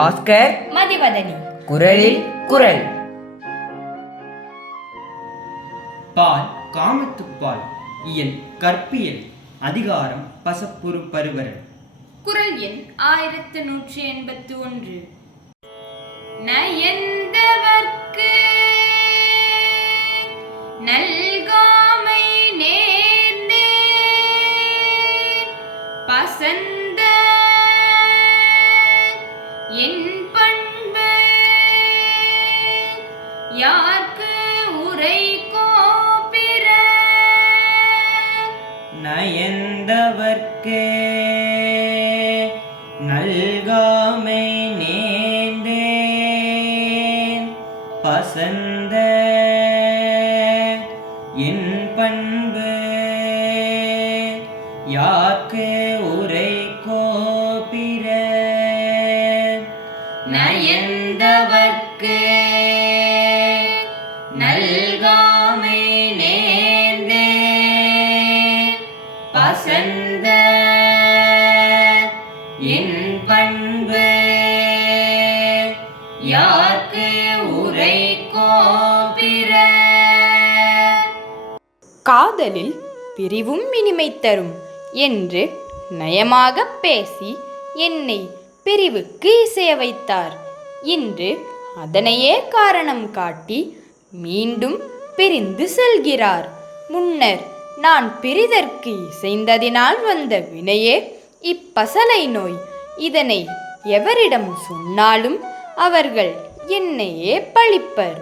பாஸ்கர். மதிவதனி. குரலில் குரல். பால் காமத்துப்பால் இயல் கற்பியல் அதிகாரம் பசப்புரு பருவரன் குரல் எண் ஆயிரத்து நூற்றி எண்பத்தி ஒன்று. நயந்தவர்க்கு நல்காமை நேர்ந்தே பசந்த என் பண்பு. யார்க்கு உரை கோபிர? நயந்தவர்க்கு. நல்காமை நேர்ந்தேன் பசந்த. என் பண்பு. யாக்கு நயந்தவர்க்கு நல்காமை நேர்ந்தே. பசந்த என் பண்பு யாருக்கு உரை கோபிர காதலில் பிரிவும் இனிமை தரும் என்று நயமாகப் பேசி என்னை பிரிவுக்கு இசைய வைத்தார். இன்று அதனையே காரணம் காட்டி மீண்டும் பிரிந்து செல்கிறார். முன்னர் நான் பிரிதற்கு இசைந்ததினால் வந்த வினையே இப்பசலை நோய். இதனை எவரிடம் சொன்னாலும் அவர்கள் என்னையே பழிப்பர்.